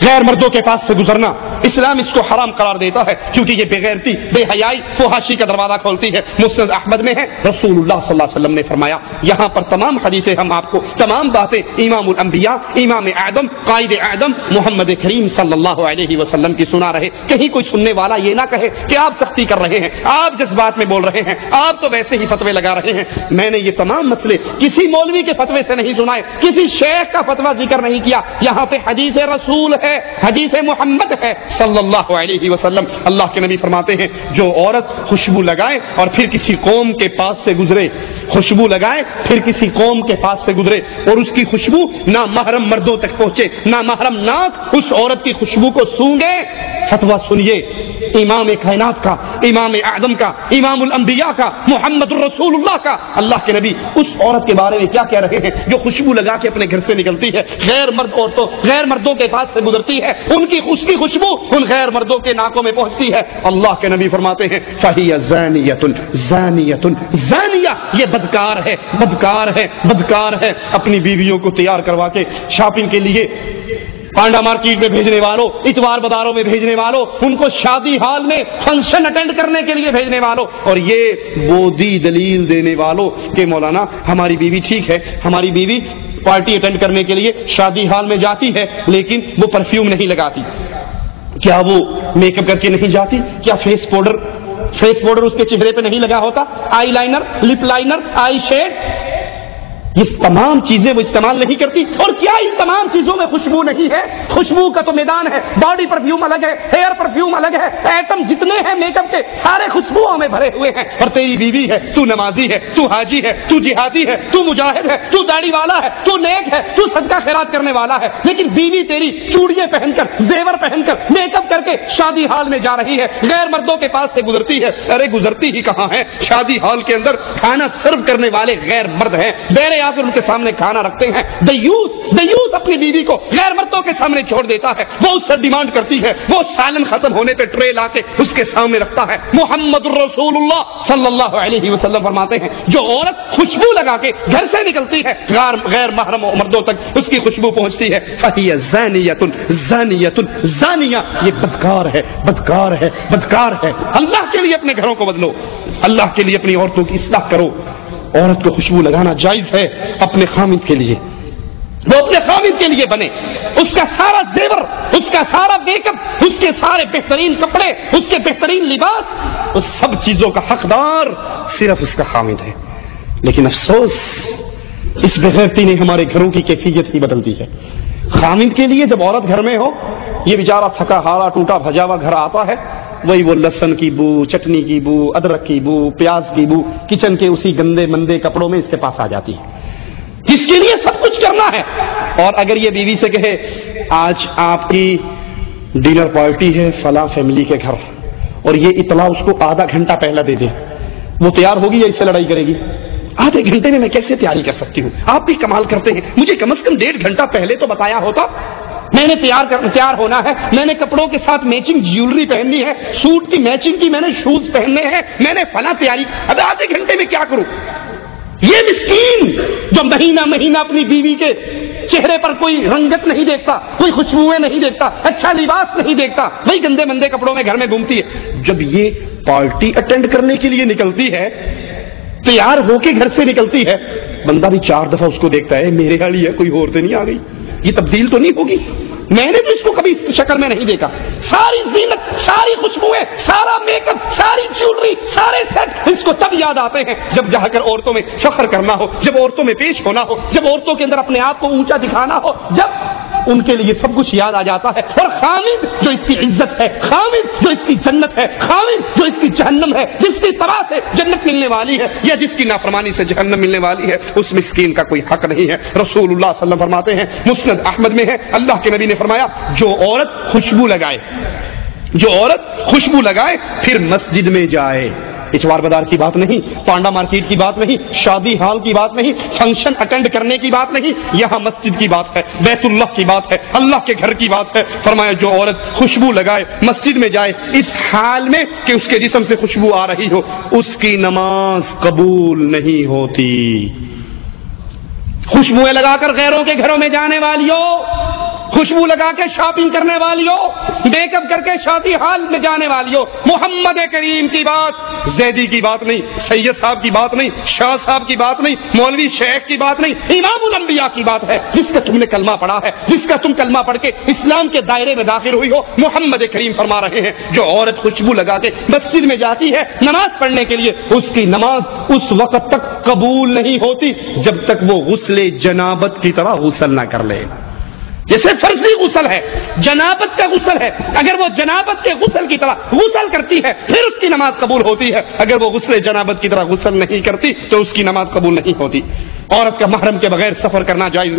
غیر مردوں کے پاس سے گزرنا اسلام اس کو حرام قرار دیتا ہے، کیونکہ یہ بے غیرتی، بے حیائی، فحاشی کا دروازہ کھولتی ہے۔ مسند احمد میں ہے، رسول اللہ صلی اللہ علیہ وسلم نے فرمایا، یہاں پر تمام حدیثیں ہم آپ کو تمام باتیں امام الانبیاء، امام اعظم، قائد اعظم محمد کریم صلی اللہ علیہ وسلم کی سنا رہے۔ کہیں کوئی سننے والا یہ نہ کہے کہ آپ سختی کر رہے ہیں، آپ جذبات میں بول رہے ہیں، آپ تو ویسے ہی فتوے لگا رہے ہیں۔ میں نے یہ تمام مسئلے کسی مولوی کے فتوے سے نہیں سنائے، کسی شیخ کا فتویٰ ذکر نہیں کیا، یہاں پہ حدیث رسول ہے، حدیث محمد ہے صلی اللہ علیہ وسلم۔ اللہ کے نبی فرماتے ہیں، جو عورت خوشبو لگائے اور پھر کسی قوم کے پاس سے گزرے، خوشبو لگائے پھر کسی قوم کے پاس سے گزرے اور اس کی خوشبو نہ محرم مردوں تک پہنچے، نہ محرم ناک اس عورت کی خوشبو کو سونگے، فتویٰ سنیے امام کائنات کا، امام اعظم کا، امام الانبیاء کا، محمد الرسول اللہ کا۔ اللہ کے نبی اس عورت کے بارے میں کیا کہہ رہے ہیں جو خوشبو لگا کے اپنے گھر سے نکلتی ہے، غیر مرد عورتوں، غیر مردوں کے پاس سے گزرتی ہے، ان کی خوشبو ان غیر مردوں کے ناکوں میں پہنچتی ہے۔ اللہ کے نبی فرماتے ہیں، فَهِيَ زَانِيَةٌ زَانِيَةٌ، یہ بدکار ہے، بدکار ہے، بدکار ہے۔ اپنی بیویوں کو تیار کروا کے شاپنگ کے لیے پانڈا مارکیٹ میں بھیجنے والوں، اتوار بازاروں میں بھیجنے والوں، ان کو شادی ہال میں فنکشن اٹینڈ کرنے کے لیے بھیجنے والوں، اور یہ بودی دلیل دینے والوں کہ مولانا ہماری بیوی ٹھیک ہے، ہماری بیوی پارٹی اٹینڈ کرنے کے لیے شادی ہال میں جاتی ہے لیکن وہ پرفیوم نہیں لگاتی، کیا وہ میک اپ کر کے نہیں جاتی؟ کیا فیس پاؤڈر اس کے چہرے پہ نہیں لگا ہوتا؟ آئی لائنر، لپ لائنر، آئی شیڈ، یہ تمام چیزیں وہ استعمال نہیں کرتی؟ اور کیا ان تمام چیزوں میں خوشبو نہیں ہے؟ خوشبو کا تو میدان ہے، باڈی پرفیوم الگ ہے، ہیئر پرفیوم الگ ہے، ایٹم جتنے ہیں میک اپ کے سارے خوشبوؤں میں بھرے ہوئے ہیں۔ اور تیری بیوی ہے، تو نمازی ہے، تو حاجی ہے، تو جہادی ہے، تو مجاہد ہے، تو داڑھی والا ہے، تو نیک ہے، تو صدقہ خیرات کرنے والا ہے، لیکن بیوی تیری چوڑیاں پہن کر، زیور پہن کر، میک اپ کر کے شادی ہال میں جا رہی ہے، غیر مردوں کے پاس سے گزرتی ہے۔ ارے گزرتی ہی کہاں ہے، شادی ہال کے اندر کھانا سرو کرنے والے غیر مرد ہیں، بیرے آ کر ان کے سامنے کھانا رکھتے ہیں۔ دیوس اپنی بیوی کو غیر مردوں کے سامنے چھوڑ دیتا ہے، وہ اس سے ڈیمانڈ کرتی ہے، وہ سالن ختم ہونے پہ ٹرے لا کے اس کے سامنے رکھتا ہے۔ محمد الرسول اللہ صلی اللہ علیہ وسلم فرماتے ہیں، جو عورت خوشبو لگا کے گھر سے نکلتی ہے غیر محرم مردوں تک اس کی خوشبو پہنچتی ہے۔ فَهِيَ زَانِيَةٌ یہ بدکار ہے، بدکار ہے، بدکار ہے۔ اللہ کے لیے اپنے گھروں کو بدلو، اللہ کے لیے اپنی عورتوں کی اصلاح کرو۔ عورت کو خوشبو لگانا جائز ہے اپنے خامد کے لیے، وہ اپنے خامد کے لیے بنے، اس کا سارا زیور، اس کا سارا میک اپ، اس کے سارے بہترین کپڑے، اس کے بہترین لباس، اس سب چیزوں کا حقدار صرف اس کا خامد ہے۔ لیکن افسوس اس بغیرتی نے ہمارے گھروں کی کیفیت ہی بدل دی ہے۔ خامد کے لیے جب عورت گھر میں ہو، یہ بیچارہ تھکا ہارا ٹوٹا بھجا ہوا گھر آتا ہے، وہی وہ لہسن کی بو، چٹنی کی بو، ادرک کی بو، پیاز کی بو کچن کے اسی گندے مندے کپڑوں میں اس کے پاس آ جاتی ہے، جس کے لیے سب کچھ کرنا ہے۔ اور اگر یہ بیوی سے کہے آج آپ کی ڈنر پارٹی ہے فلاں فیملی کے گھر، اور یہ اطلاع اس کو آدھا گھنٹہ پہلے دے دے، وہ تیار ہوگی یا اس سے لڑائی کرے گی؟ آدھے گھنٹے میں کیسے تیاری کر سکتی ہوں؟ آپ بھی کمال کرتے ہیں، مجھے کم از کم 1.5 گھنٹہ پہلے تو بتایا ہوتا، میں نے تیار ہونا ہے، میں نے کپڑوں کے ساتھ میچنگ جیولری پہننی ہے، سوٹ کی میچنگ کی میں نے شوز پہننے ہیں، میں نے فلاں تیاری، اب آدھے گھنٹے میں کیا کروں؟ یہ مسکین جو مہینہ اپنی بیوی کے چہرے پر کوئی رنگت نہیں دیکھتا، کوئی خوشبوئیں نہیں دیکھتا، اچھا لباس نہیں دیکھتا، وہی گندے مندے کپڑوں میں گھر میں گھومتی ہے، جب یہ پارٹی اٹینڈ کرنے کے لیے نکلتی ہے، تیار ہو کے گھر سے نکلتی ہے، بندہ بھی 4 دفعہ اس کو دیکھتا ہے، میرے والی ہے کوئی اور تو نہیں آ گئی، یہ تبدیل تو نہیں ہوگی؟ میں نے تو اس کو کبھی اس شکل میں نہیں دیکھا، ساری زینت، ساری خوشبوئیں، سارا میک اپ، ساری جیولری، سارے سیٹ اس کو تب یاد آتے ہیں جب جا کر عورتوں میں فخر کرنا ہو، جب عورتوں میں پیش ہونا ہو، جب عورتوں کے اندر اپنے آپ کو اونچا دکھانا ہو، جب ان کے لیے سب کچھ یاد آ جاتا ہے۔ اور خامد جو اس کی عزت ہے، خامد جو اس کی جنت ہے، خامد جو اس کی جہنم ہے، جس کی طرح سے جنت ملنے والی ہے یا جس کی نافرمانی سے جہنم ملنے والی ہے، اس مسکین کا کوئی حق نہیں ہے۔ رسول اللہ صلی اللہ علیہ وسلم فرماتے ہیں، مسند احمد میں ہے، اللہ کے نبی نے فرمایا، جو عورت خوشبو لگائے پھر مسجد میں جائے، اتوار بازار کی بات نہیں، پانڈا مارکیٹ کی بات نہیں، شادی ہال کی بات نہیں، فنکشن اٹینڈ کرنے کی بات نہیں، یہاں مسجد کی بات ہے، بیت اللہ کی بات ہے، اللہ کے گھر کی بات ہے۔ فرمایا جو عورت خوشبو لگائے مسجد میں جائے اس حال میں کہ اس کے جسم سے خوشبو آ رہی ہو، اس کی نماز قبول نہیں ہوتی۔ خوشبوئیں لگا کر غیروں کے گھروں میں جانے والیوں، خوشبو لگا کے شاپنگ کرنے والیوں، میک اپ کر کے شادی ہال میں جانے والیوں، محمد کریم کی بات، زیدی کی بات نہیں، سید صاحب کی بات نہیں، شاہ صاحب کی بات نہیں، مولوی شیخ کی بات نہیں، امام الانبیاء کی بات ہے، جس کا تم نے کلمہ پڑھا ہے، جس کا تم کلمہ پڑھ کے اسلام کے دائرے میں داخل ہوئی ہو۔ محمد کریم فرما رہے ہیں جو عورت خوشبو لگا کے مسجد میں جاتی ہے نماز پڑھنے کے لیے، اس کی نماز اس وقت تک قبول نہیں ہوتی جب تک وہ غسل جنابت کی طرح غسل نہ کر لے۔ جیسے فرضی غسل ہے، جنابت کا غسل ہے، اگر وہ جنابت کے غسل کی طرح غسل کرتی ہے پھر اس کی نماز قبول ہوتی ہے، اگر وہ غسل جنابت کی طرح غسل نہیں کرتی تو اس کی نماز قبول نہیں ہوتی۔ عورت کا محرم کے بغیر سفر کرنا جائز